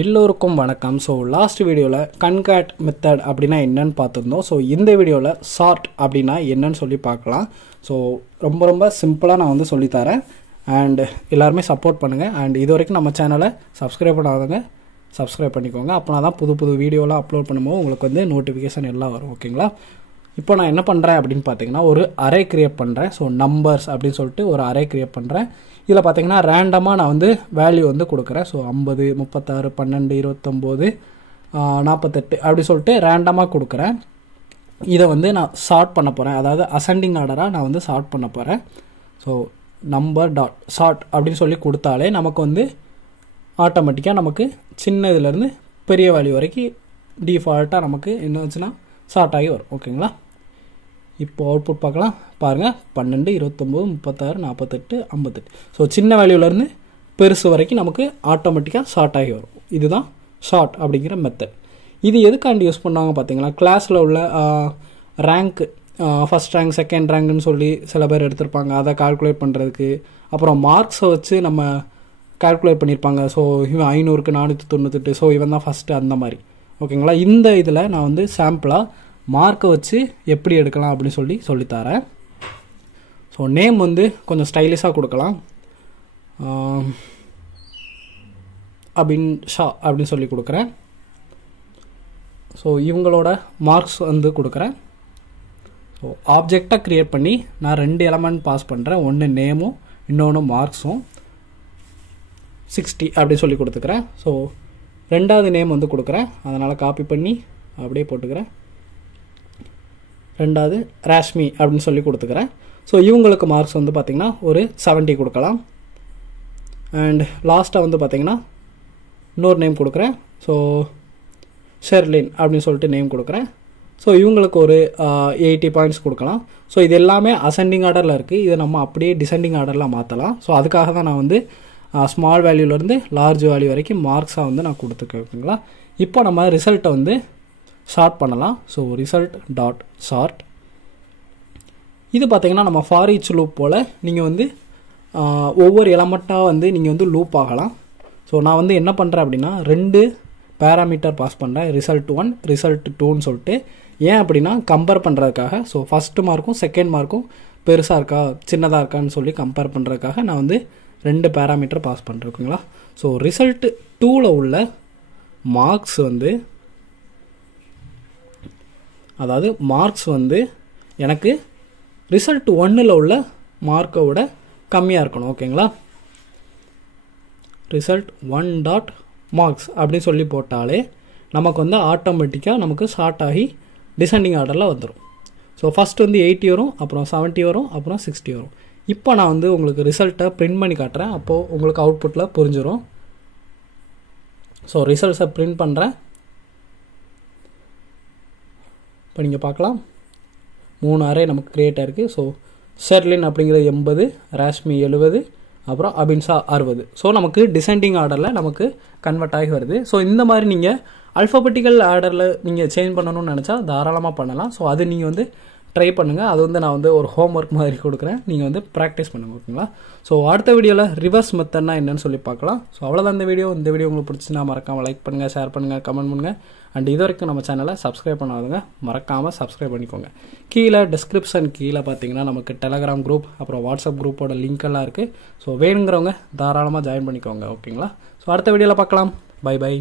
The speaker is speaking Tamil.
எல்லோருக்கும் வணக்கம். ஸோ லாஸ்ட் வீடியோவில் கன்காட் மெத்தட் அப்படின்னா என்னன்னு பார்த்துருந்தோம். ஸோ இந்த வீடியோவில் சார்ட் அப்படின்னா என்னன்னு சொல்லி பார்க்கலாம். ஸோ ரொம்ப சிம்பிளாக நான் வந்து சொல்லித்தரேன். அண்ட் எல்லாருமே சப்போர்ட் பண்ணுங்கள். அண்ட் இது வரைக்கும் நம்ம சேனலை சப்ஸ்கிரைப் பண்ணாதவங்க சப்ஸ்கிரைப் பண்ணிக்கோங்க. அப்போனா தான் புது வீடியோலாம் அப்லோட் பண்ணும்போது உங்களுக்கு வந்து நோட்டிஃபிகேஷன் எல்லாம் வரும். ஓகேங்களா? இப்போ நான் என்ன பண்ணுறேன் அப்படின்னு பார்த்தீங்கன்னா ஒரு அரே கிரியேட் பண்ணுறேன். ஸோ நம்பர்ஸ் அப்படின்னு சொல்லிட்டு ஒரு அரே கிரியேட் பண்ணுறேன். இதில் பார்த்தீங்கன்னா ரேண்டமாக நான் வந்து வேல்யூ வந்து கொடுக்குறேன். ஸோ 50, 36, 12, 29, 48 அப்படி சொல்லிட்டு ரேண்டமாக கொடுக்குறேன். இதை வந்து நான் சார்ட் பண்ண போகிறேன். அதாவது அசெண்டிங் ஆர்டராக நான் வந்து சார்ட் பண்ண போகிறேன். ஸோ நம்பர் டாட் சார்ட் அப்படின்னு சொல்லி கொடுத்தாலே நமக்கு வந்து ஆட்டோமேட்டிக்காக நமக்கு சின்ன இதுலேருந்து பெரிய வேல்யூ வரைக்கும் டிஃபால்ட்டாக நமக்கு என்ன வச்சுன்னா சார்ட் ஆகி வரும். ஓகேங்களா? இப்போ அவுட்புட் பார்க்கலாம். பாருங்கள், 12, 29, 36, 48, 58. ஸோ சின்ன வேல்யூலேருந்து பெருசு வரைக்கும் நமக்கு ஆட்டோமேட்டிக்காக ஷார்ட் ஆகி வரும். இதுதான் ஷார்ட் அப்படிங்கிற மெத்தட். இது எதுக்காண்டி யூஸ் பண்ணுவாங்க பார்த்தீங்களா? கிளாஸில் உள்ள ரேங்க், ஃபஸ்ட் ரேங்க், செகண்ட் ரேங்க்னு சொல்லி சில பேர் எடுத்திருப்பாங்க. அதை கால்குலேட் பண்ணுறதுக்கு. அப்புறம் மார்க்ஸை வச்சு நம்ம கால்குலேட் பண்ணியிருப்பாங்க. ஸோ இவன் 500க்கு 498, ஸோ இவன் தான் ஃபஸ்ட்டு, அந்த மாதிரி. ஓகேங்களா? இந்த இதில் நான் வந்து சாம்பிளாக மார்க்கை வச்சு எப்படி எடுக்கலாம் அப்படின்னு சொல்லித்தரேன். ஸோ நேம் வந்து கொஞ்சம் ஸ்டைலிஷாக கொடுக்கலாம். அபின் ஷா அப்படின்னு சொல்லி கொடுக்குறேன். ஸோ இவங்களோட மார்க்ஸ் வந்து கொடுக்குறேன். ஸோ ஆப்ஜெக்டாக க்ரியேட் பண்ணி நான் 2 எலமெண்ட் பாஸ் பண்ணுறேன். ஒன்று நேமும் இன்னொன்று மார்க்ஸும். 60 அப்படி சொல்லி கொடுத்துக்கிறேன். ஸோ ரெண்டாவது நேம் வந்து கொடுக்குறேன். அதனால் காப்பி பண்ணி அப்படியே போட்டுக்கிறேன். ரெண்டாவது ராஷ்மி அப்படின்னு சொல்லி கொடுத்துக்கிறேன். ஸோ இவங்களுக்கு மார்க்ஸ் வந்து பார்த்திங்கன்னா ஒரு 70 கொடுக்கலாம். அண்ட் லாஸ்ட்டாக வந்து பார்த்திங்கன்னா இன்னொரு நேம் கொடுக்குறேன். ஸோ ஷெர்லின் அப்படின்னு சொல்லிட்டு நேம் கொடுக்குறேன். ஸோ இவங்களுக்கு ஒரு 80 பாயிண்ட்ஸ் கொடுக்கலாம். ஸோ இது எல்லாமே அசெண்டிங் ஆர்டரில் இருக்குது. இதை நம்ம அப்படியே டிசெண்டிங் ஆர்டரில் மாற்றலாம். ஸோ அதுக்காக தான் நான் வந்து ஸ்மால் வேல்யூலேருந்து லார்ஜ் வேல்யூ வரைக்கும் மார்க்ஸாக வந்து நான் கொடுத்துருக்கேன். ஓகேங்களா? இப்போ நம்ம ரிசல்ட்டை வந்து ஷார்ட் பண்ணலாம். So result dot short. இது பார்த்தீங்கன்னா நம்ம ஃபார் ஈச் லூப் போல் நீங்கள் வந்து ஒவ்வொரு எலமெண்ட்டாக வந்து நீங்கள் வந்து லூப் ஆகலாம். ஸோ நான் வந்து என்ன பண்ணுறேன் அப்படின்னா 2 பேராமீட்டர் பாஸ் பண்ணுறேன். ரிசல்ட் 1, ரிசல்ட் 2ன்னு சொல்லிட்டு. ஏன் அப்படின்னா கம்பேர் பண்ணுறதுக்காக. ஸோ ஃபஸ்ட்டு மார்க்கும் செகண்ட் மார்க்கும் பெருசாக இருக்கா சின்னதாக இருக்கான்னு சொல்லி கம்பேர் பண்ணுறதுக்காக நான் வந்து 2 பேராமீட்டர் பாஸ் பண்ணுறேன். ஓகேங்களா? ஸோ ரிசல்ட் 2ல் உள்ள மார்க்ஸ் வந்து, அதாவது மார்க்ஸ் வந்து எனக்கு ரிசல்ட் 1ல் உள்ள மார்க்கை விட கம்மியாக இருக்கணும். ஓகேங்களா? ரிசல்ட் 1 டாட் மார்க்ஸ் அப்படின்னு சொல்லி போட்டாலே நமக்கு வந்து ஆட்டோமேட்டிக்காக நமக்கு ஷார்ட் ஆகி டிசெண்டிங் ஆர்டரில் வந்துடும். ஸோ ஃபஸ்ட் வந்து 80 வரும், அப்புறம் 70 வரும், அப்புறம் 60 வரும். இப்போ நான் வந்து உங்களுக்கு ரிசல்ட்டை பிரிண்ட் பண்ணி காட்டுறேன். அப்போது உங்களுக்கு அவுட்புட்டில் புரிஞ்சிடும். ஸோ ரிசல்ட்ஸை பிரிண்ட் பண்ணுறேன். இப்போ நீங்கள் பார்க்கலாம் 3 அரே நமக்கு க்ரியேட் ஆகிருக்கு. ஸோ ஷெர்லின் அப்படிங்கிறது 80, ராஷ்மி 70, அப்புறம் அபின்ஷா 60. ஸோ நமக்கு டிசெண்டிங் ஆர்டரில் நமக்கு கன்வெர்ட் ஆகி வருது. ஸோ இந்த மாதிரி நீங்கள் அல்ஃபபெட்டிக்கல் ஆர்டரில் நீங்கள் சேஞ்ச் பண்ணணும்னு நினச்சா தாராளமாக பண்ணலாம். ஸோ அது நீங்கள் வந்து ட்ரை பண்ணுங்கள். அது வந்து நான் வந்து ஒரு ஹோம் ஒர்க் மாதிரி கொடுக்குறேன். நீங்கள் வந்து ப்ராக்டிஸ் பண்ணுங்கள். ஓகேங்களா? ஸோ அடுத்த வீடியோவில் ரிவர்ஸ் மெத்தட்னா என்னன்னு சொல்லி பார்க்கலாம். ஸோ அவ்வளோதான் இந்த வீடியோ உங்களுக்கு பிடிச்சினா மறக்காமல் லைக் பண்ணுங்கள், ஷேர் பண்ணுங்கள், கமெண்ட் பண்ணுங்கள். அண்ட் இது வரைக்கும் நம்ம சேனலை சப்ஸ்கிரைப் பண்ணாதுங்க மறக்காமல் சப்ஸ்கிரைப் பண்ணிக்கோங்க. கீழே டிஸ்கிரிப்ஷன் கீழே பார்த்தீங்கன்னா நமக்கு டெலகிராம் குரூப், அப்புறம் வாட்ஸ்அப் குரூப்போட லிங்க் எல்லாம் இருக்குது. ஸோ வேணுங்கிறவங்க தாராளமாக ஜாயின் பண்ணிக்கோங்க. ஓகேங்களா? ஸோ அடுத்த வீடியோவில் பார்க்கலாம். பை.